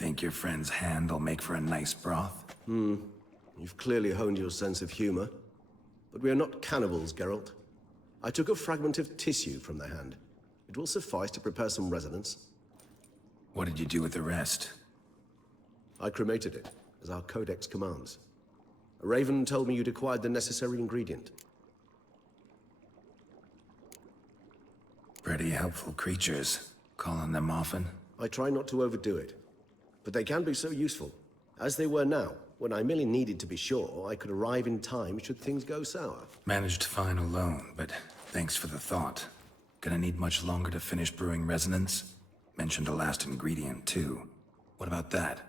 Think your friend's hand'll make for a nice broth? You've clearly honed your sense of humor. But we are not cannibals, Geralt. I took a fragment of tissue from their hand. It will suffice to prepare some resonance. What did you do with the rest? I cremated it, as our codex commands. A raven told me you'd acquired the necessary ingredient. Pretty helpful creatures. Call on them often? I try not to overdo it. But they can be so useful, as they were now, when I merely needed to be sure I could arrive in time should things go sour. Managed fine alone, but thanks for the thought. Gonna need much longer to finish brewing resonance? Mentioned a last ingredient, too. What about that?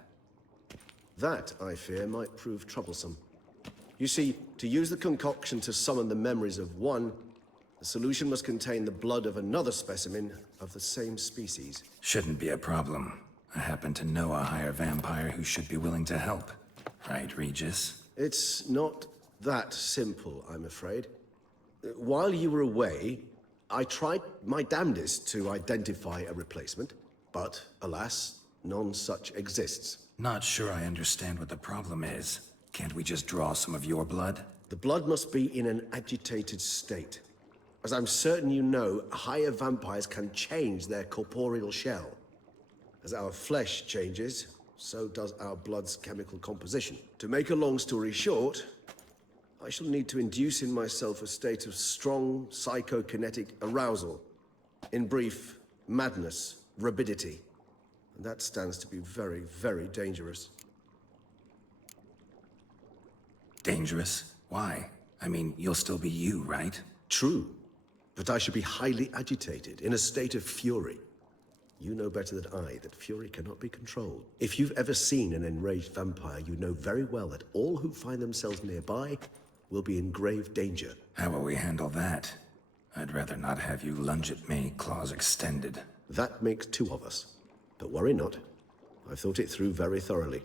That, I fear, might prove troublesome. You see, to use the concoction to summon the memories of one, the solution must contain the blood of another specimen of the same species. Shouldn't be a problem. I happen to know a higher vampire who should be willing to help. Right, Regis? It's not that simple, I'm afraid. While you were away, I tried my damnedest to identify a replacement, but alas, none such exists. Not sure I understand what the problem is. Can't we just draw some of your blood? The blood must be in an agitated state. As I'm certain you know, higher vampires can change their corporeal shell. As our flesh changes, so does our blood's chemical composition. To make a long story short, I shall need to induce in myself a state of strong psychokinetic arousal. In brief, madness, rabidity. And that stands to be very, very dangerous. Dangerous? Why? I mean, you'll still be you, right? True. But I should be highly agitated, in a state of fury. You know better than I that fury cannot be controlled. If you've ever seen an enraged vampire, you know very well that all who find themselves nearby will be in grave danger. How will we handle that? I'd rather not have you lunge at me, claws extended. That makes two of us. But worry not. I've thought it through very thoroughly.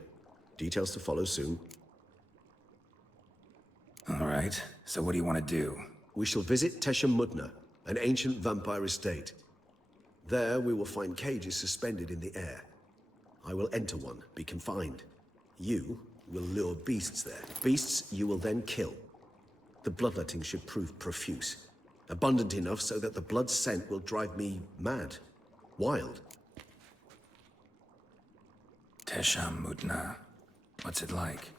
Details to follow soon. All right, so what do you want to do? We shall visit Tesham Mutna, an ancient vampire estate. There we will find cages suspended in the air. I will enter one, be confined. You will lure beasts there. Beasts you will then kill. The bloodletting should prove profuse. Abundant enough so that the blood scent will drive me mad. Wild. Tesham Mutna. What's it like?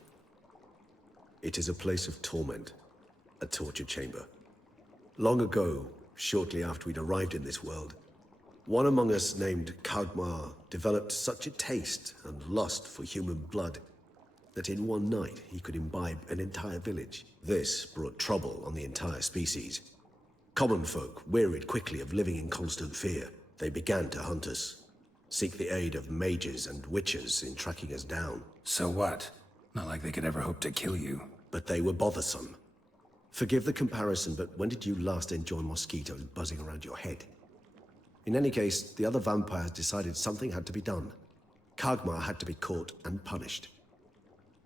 It is a place of torment. A torture chamber. Long ago, shortly after we'd arrived in this world, one among us named Kagmar developed such a taste and lust for human blood that in one night he could imbibe an entire village. This brought trouble on the entire species. Common folk wearied quickly of living in constant fear. They began to hunt us, seek the aid of mages and witches in tracking us down. So what? Not like they could ever hope to kill you. But they were bothersome. Forgive the comparison, but when did you last enjoy mosquitoes buzzing around your head? In any case, the other vampires decided something had to be done. Kagmar had to be caught and punished.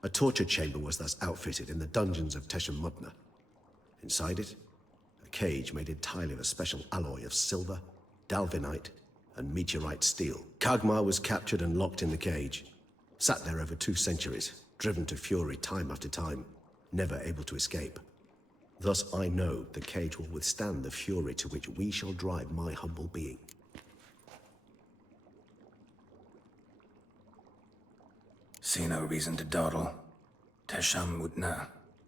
A torture chamber was thus outfitted in the dungeons of Tesham Mutna. Inside it, a cage made entirely of a special alloy of silver, dalvinite, and meteorite steel. Kagmar was captured and locked in the cage. Sat there over 2 centuries, driven to fury time after time, never able to escape. Thus I know the cage will withstand the fury to which we shall drive my humble being. See no reason to dawdle. Tesham Mutna.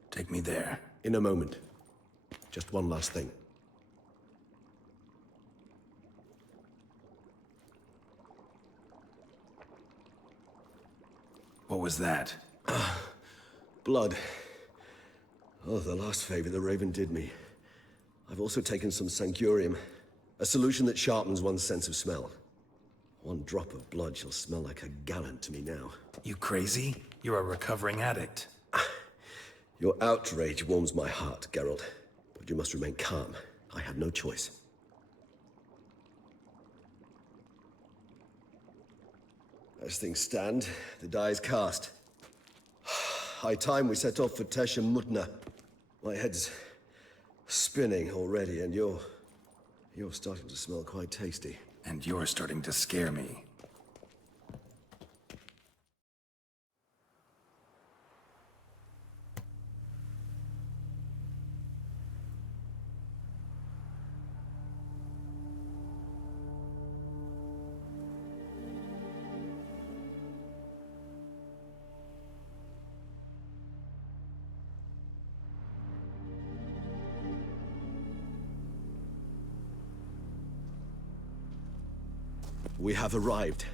Take me there. In a moment. Just one last thing. What was that? Blood. Oh, the last favor the Raven did me. I've also taken some Sancurium, a solution that sharpens one's sense of smell. One drop of blood shall smell like a gallon to me now. You crazy? You're a recovering addict. Your outrage warms my heart, Geralt. But you must remain calm. I have no choice. As things stand, the die is cast. High time we set off for Tesham Mutna. My head's spinning already, and you're starting to smell quite tasty. And you're starting to scare me. We have arrived.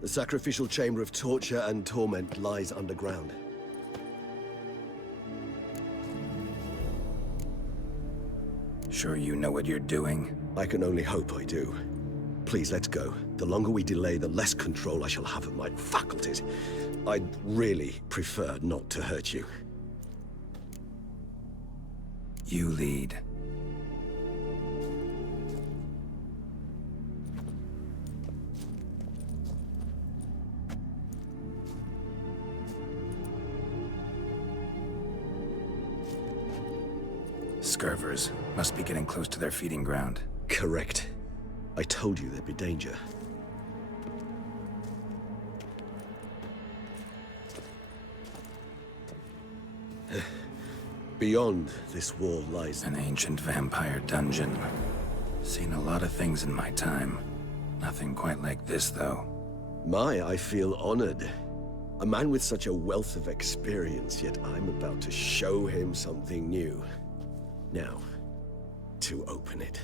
The sacrificial chamber of torture and torment lies underground. Sure you know what you're doing? I can only hope I do. Please, let's go. The longer we delay, the less control I shall have of my faculties. I'd really prefer not to hurt you. You lead. Scurvers. Must be getting close to their feeding ground. Correct. I told you there'd be danger. Beyond this wall lies An ancient vampire dungeon. Seen a lot of things in my time. Nothing quite like this, though. I feel honored. A man with such a wealth of experience, yet I'm about to show him something new. Now, to open it.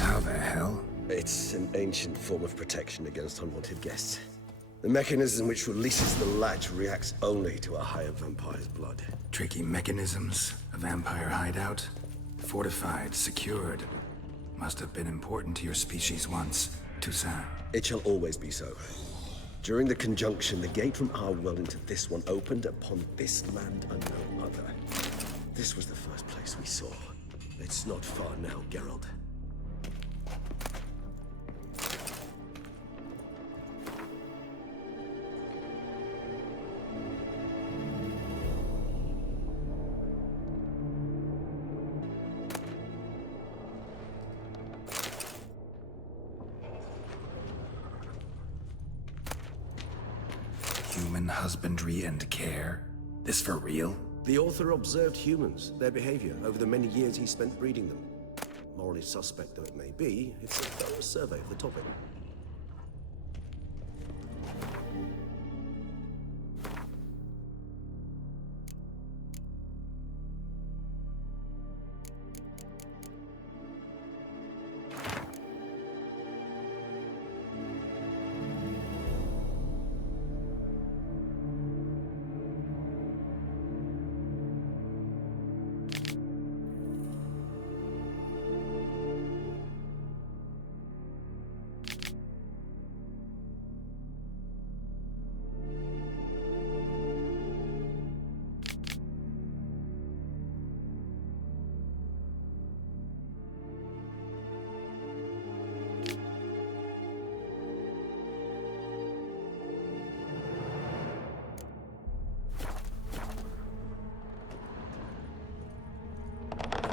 How the hell? It's an ancient form of protection against unwanted guests. The mechanism which releases the latch reacts only to a higher vampire's blood. Tricky mechanisms. A vampire hideout. Fortified, secured. Must have been important to your species once. Toussaint. It shall always be so. During the conjunction, the gate from our world into this one opened upon this land and no other. This was the first place we saw. It's not far now, Geralt. Human husbandry and care? This for real? The author observed humans, their behavior, over the many years he spent breeding them. Morally suspect though it may be, it's a thorough survey of the topic.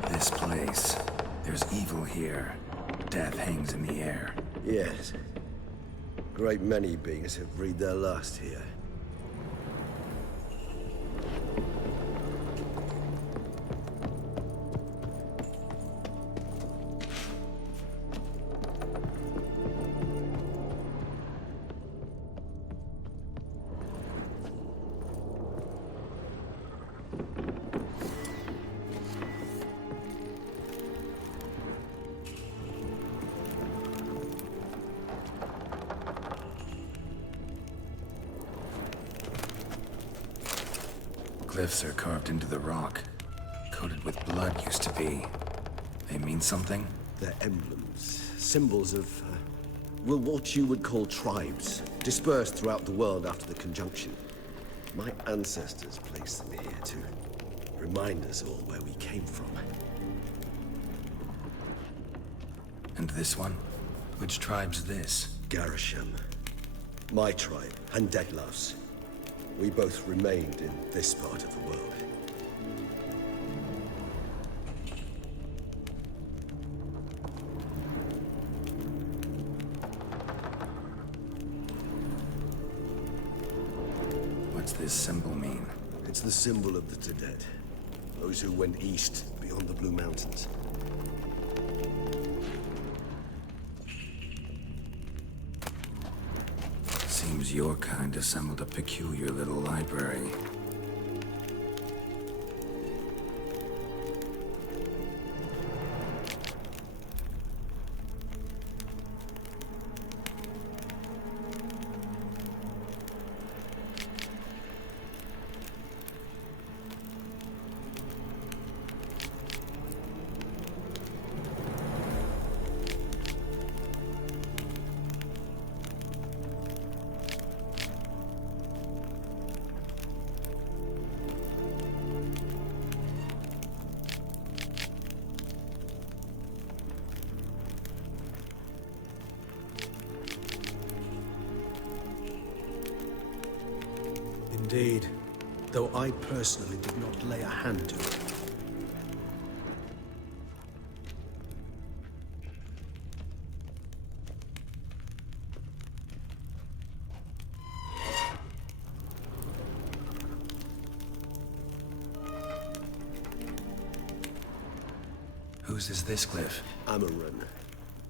This place. There's evil here. Death hangs in the air. Yes. Great many beings have breathed their last here. Glyphs are carved into the rock. Coated with blood used to be. They mean something? They're emblems, symbols of, well, what you would call tribes, dispersed throughout the world after the conjunction. My ancestors placed them here to remind us all where we came from. And this one? Which tribe's this? Garisham. My tribe, and Deadlouse. We both remained in this part of the world. What's this symbol mean? It's the symbol of the Dead. Those who went east beyond the Blue Mountains. Seems your kind assembled a peculiar little library. Indeed. Though I personally did not lay a hand to it. Whose is this cliff? Amaran.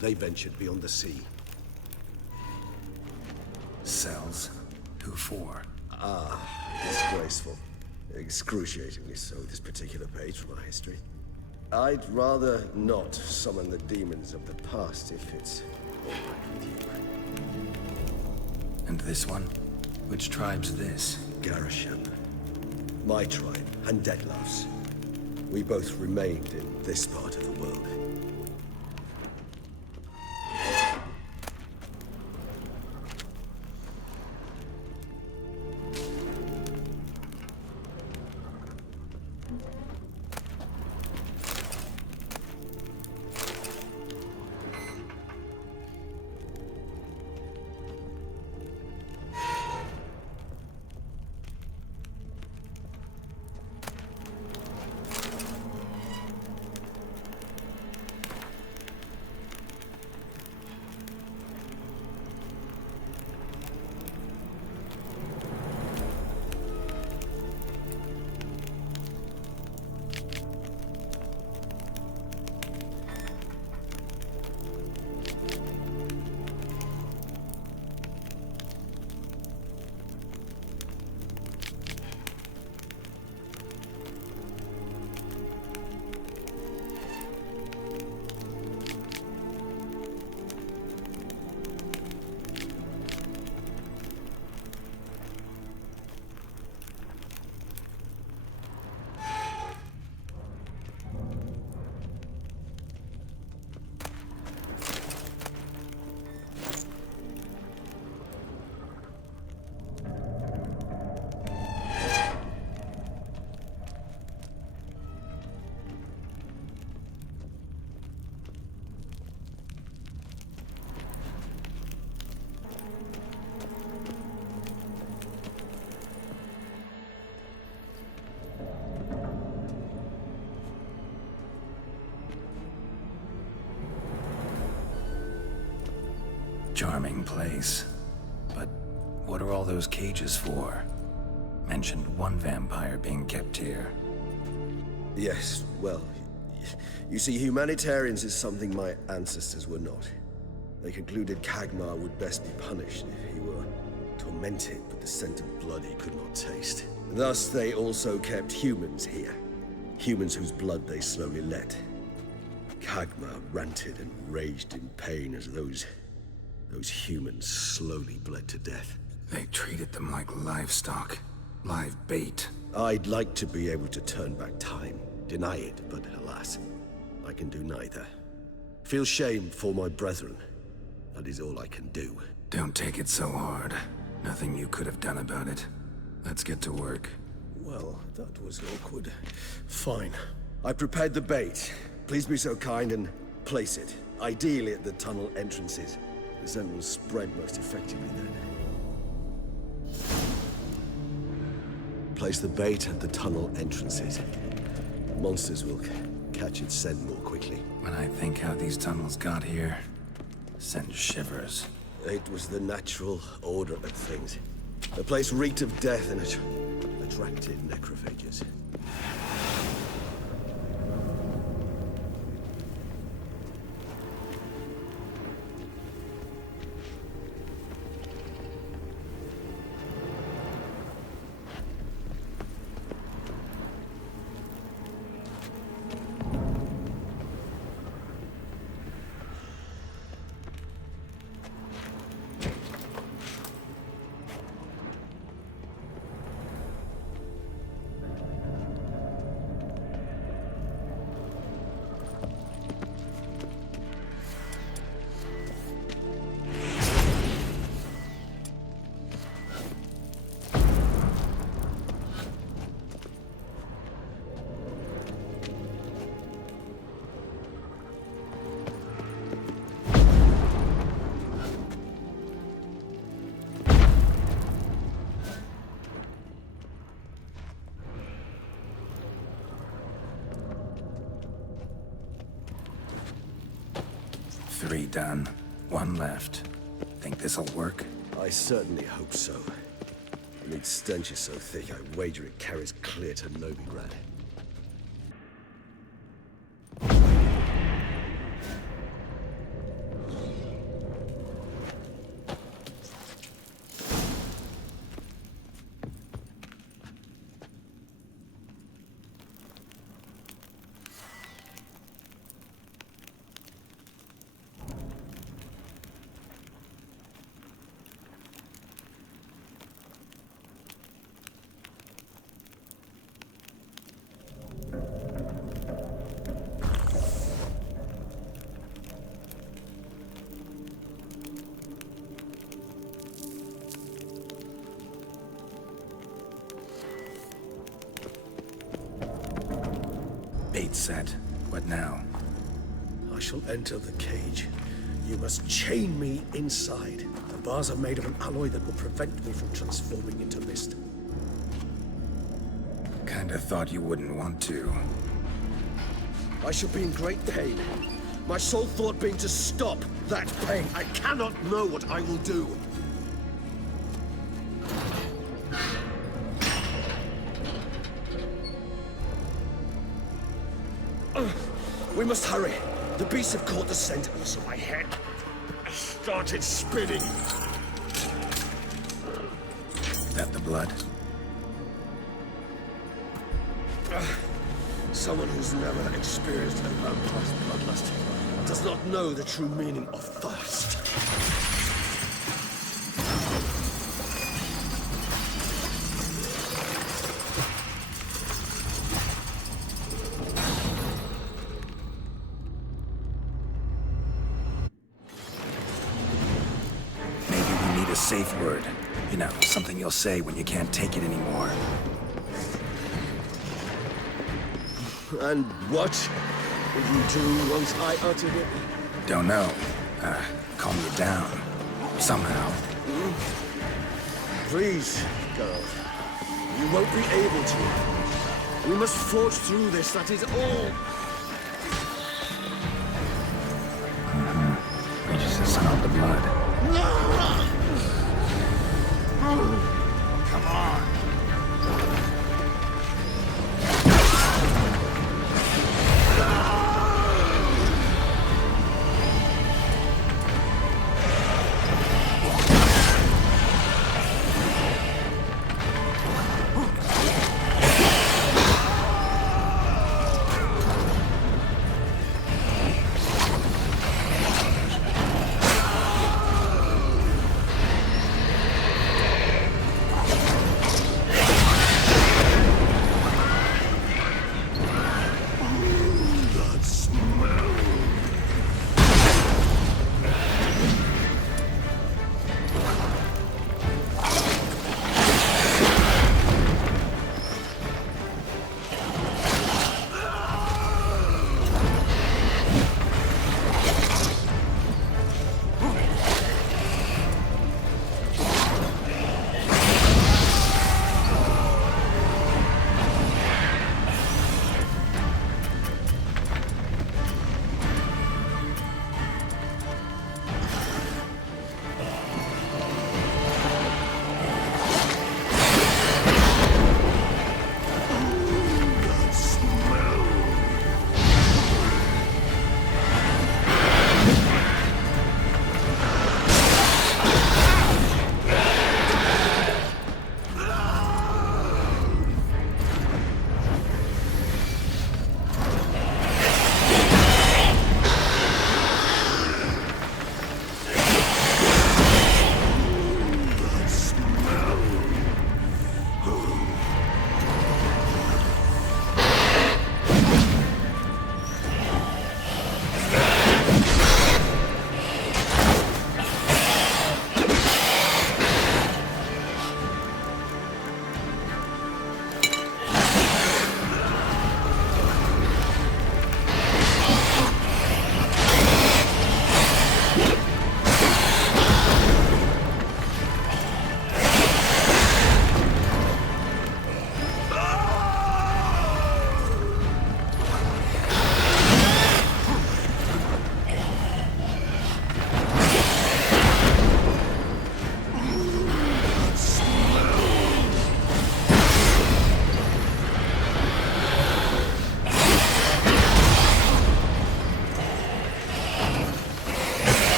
They ventured beyond the sea. Cells? Who for? Disgraceful. Excruciatingly so, this particular page from our history. I'd rather not summon the demons of the past if it's all right with you. And this one? Which tribe's this? Garisham. My tribe, and Deadlove's. We both remained in this part of the world. Charming place. But what are all those cages for? Mentioned one vampire being kept here. Yes, well, you see, humanitarians is something my ancestors were not. They concluded Kagmar would best be punished if he were tormented with the scent of blood he could not taste. Thus, they also kept humans here. Humans whose blood they slowly let. Kagmar ranted and raged in pain as those humans slowly bled to death. They treated them like livestock. Live bait. I'd like to be able to turn back time, deny it, but alas, I can do neither. Feel shame for my brethren. That is all I can do. Don't take it so hard. Nothing you could have done about it. Let's get to work. Well, that was awkward. Fine. I prepared the bait. Please be so kind and place it. Ideally at the tunnel entrances. The scent will spread most effectively then. Place the bait at the tunnel entrances. Monsters will catch its scent more quickly. When I think how these tunnels got here, send shivers. It was the natural order of things. The place reeked of death and it attracted necrophages. 3 done. 1 left. Think this'll work? I certainly hope so. I mean, stench is so thick, I wager it carries clear to Novigrad. Bait set. What now? I shall enter the cage. You must chain me inside. The bars are made of an alloy that will prevent me from transforming into mist. Kinda thought you wouldn't want to. I shall be in great pain. My sole thought being to stop that pain. I cannot know what I will do. We must hurry. The beasts have caught the scent, so my head started spinning. That the blood? Someone who's never experienced a vampire's bloodlust does not know the true meaning of thirst. A safe word. You know, something you'll say when you can't take it anymore. And what would you do once I uttered it? Don't know. Calm you down. Somehow. Please, Geralt. You won't be able to. We must forge through this, that is all. Regis has smelled the blood. Come on.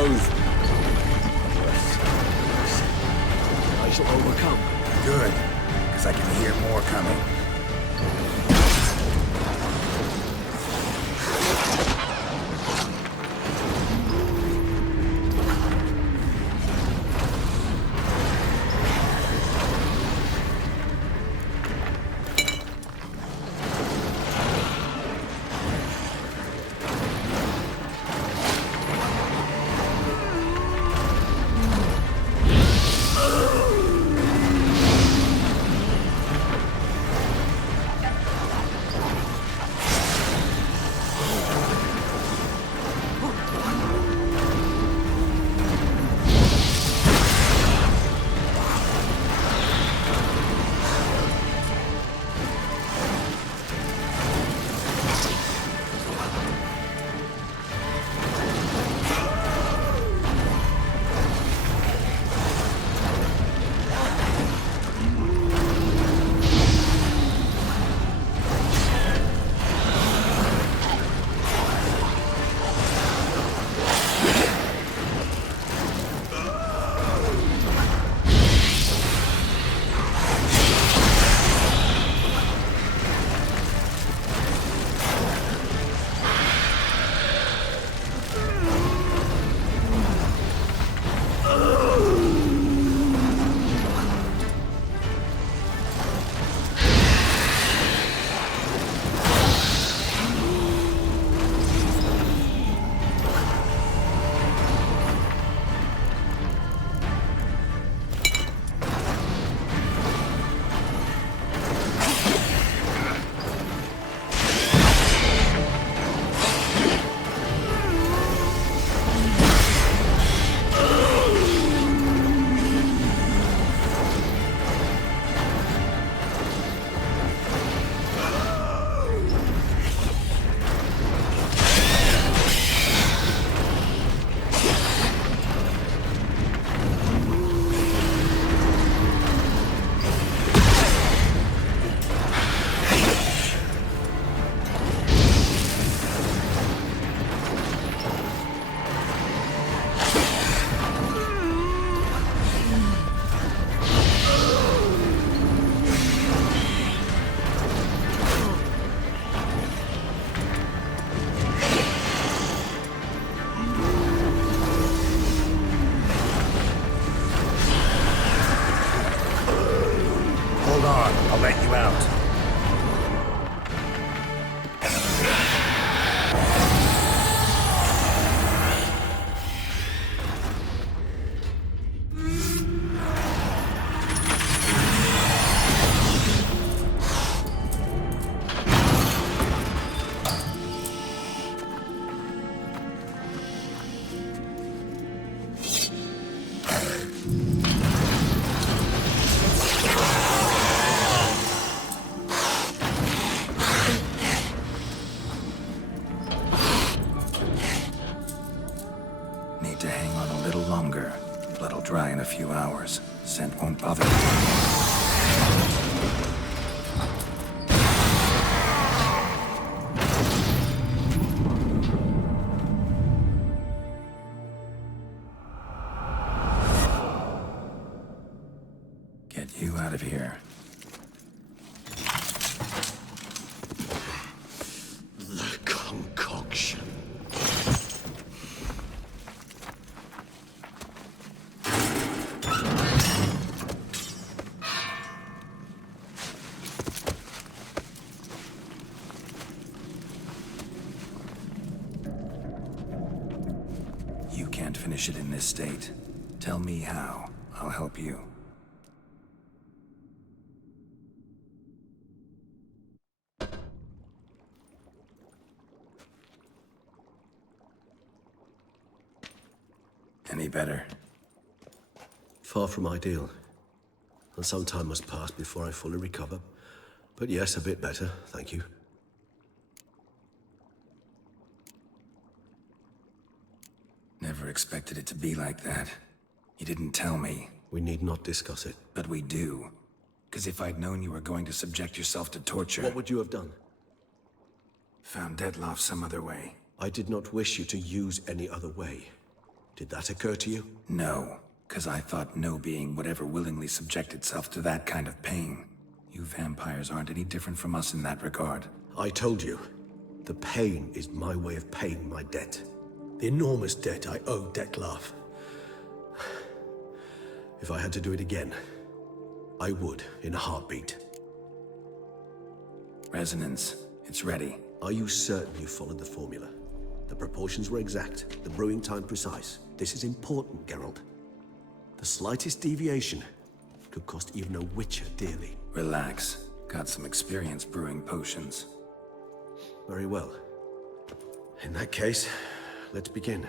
grove. I shall overcome. Good, because I can hear more coming. dry in a few hours. Scent won't bother me. Get you out of here. The concoction. You can't finish it in this state. Tell me how. I'll help you. Any better? Far from ideal. And some time must pass before I fully recover. But yes, a bit better, thank you. Never expected it to be like that. You didn't tell me. We need not discuss it. But we do. Because if I'd known you were going to subject yourself to torture... What would you have done? Found Detloff some other way. I did not wish you to use any other way. Did that occur to you? No, because I thought no being would ever willingly subject itself to that kind of pain. You vampires aren't any different from us in that regard. I told you, the pain is my way of paying my debt. The enormous debt I owe Dettlaff. If I had to do it again, I would, in a heartbeat. Resonance, it's ready. Are you certain you followed the formula? The proportions were exact, the brewing time precise. This is important, Geralt. The slightest deviation could cost even a witcher dearly. Relax. Got some experience brewing potions. Very well. In that case, let's begin.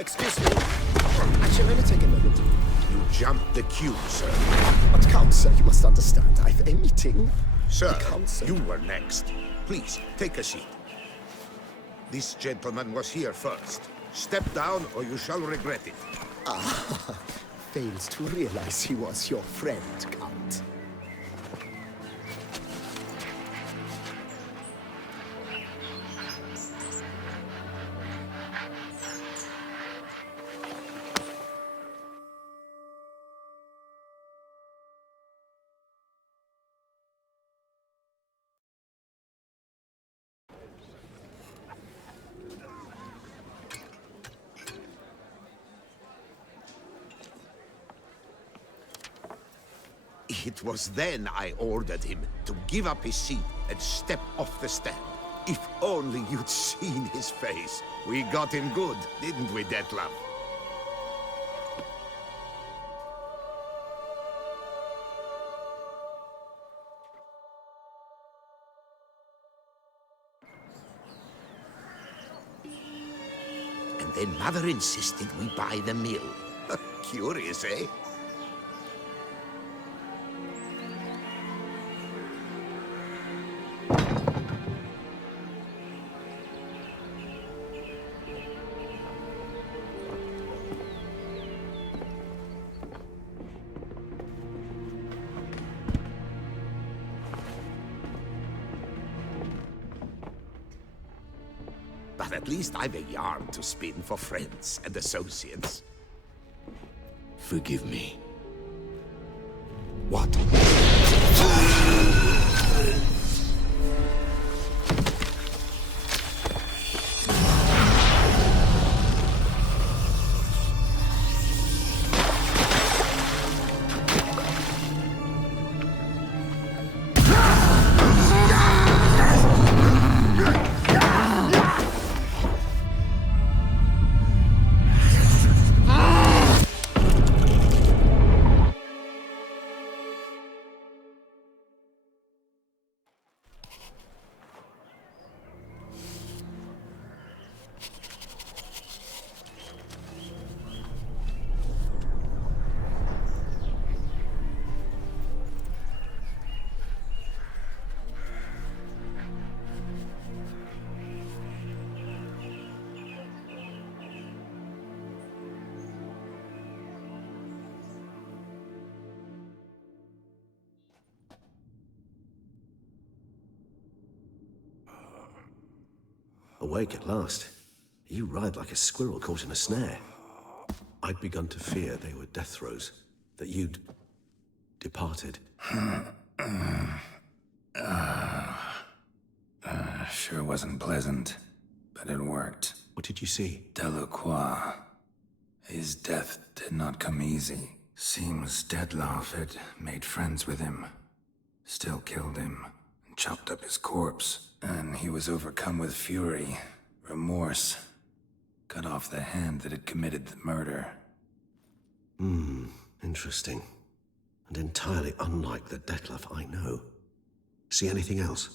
Excuse me. Actually, let me take a moment. You jumped the queue, sir. But Count, sir, you must understand. I've a meeting. Sir, Count, sir. you were next. Please, take a seat. This gentleman was here first. Step down or you shall regret it. Fails to realize he was your friend, Count. It was then I ordered him to give up his seat and step off the stand. If only you'd seen his face. We got him good, didn't we, Dettlaff? And then Mother insisted we buy the mill. Curious, eh? But at least I've a yarn to spin for friends and associates. Forgive me. What? Awake at last. You ride like a squirrel caught in a snare. I'd begun to fear they were death throes, that you'd departed. Sure wasn't pleasant, but it worked. What did you see? Delacroix. His death did not come easy. Seems Dettlaff had made friends with him. Still killed him, and chopped up his corpse. And he was overcome with fury, remorse. Cut off the hand that had committed the murder. Interesting. And entirely unlike the Detlef I know. See anything else?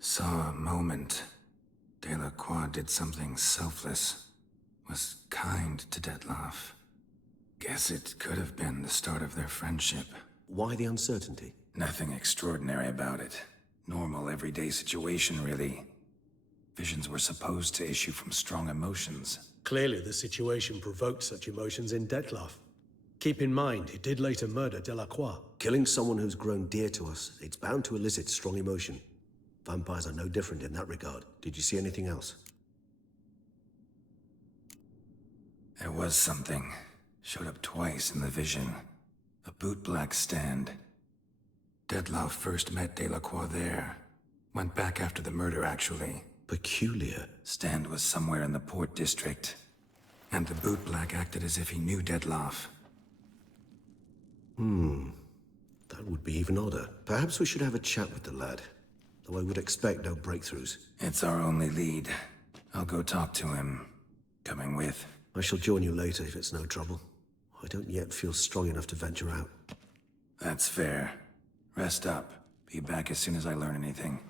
Saw a moment. Delacroix did something selfless. Was kind to Detlef. Guess it could have been the start of their friendship. Why the uncertainty? Nothing extraordinary about it. Normal, everyday situation, really. Visions were supposed to issue from strong emotions. Clearly, the situation provoked such emotions in Detlef. Keep in mind, he did later murder Delacroix. Killing someone who's grown dear to us, it's bound to elicit strong emotion. Vampires are no different in that regard. Did you see anything else? There was something. Showed up twice in the vision. A bootblack stand. Detlef first met Delacroix there. Went back after the murder, actually. Peculiar. Stand was somewhere in the port district. And the bootblack acted as if he knew Detlef. That would be even odder. Perhaps we should have a chat with the lad. Though I would expect no breakthroughs. It's our only lead. I'll go talk to him. Coming with. I shall join you later if it's no trouble. I don't yet feel strong enough to venture out. That's fair. Rest up. Be back as soon as I learn anything.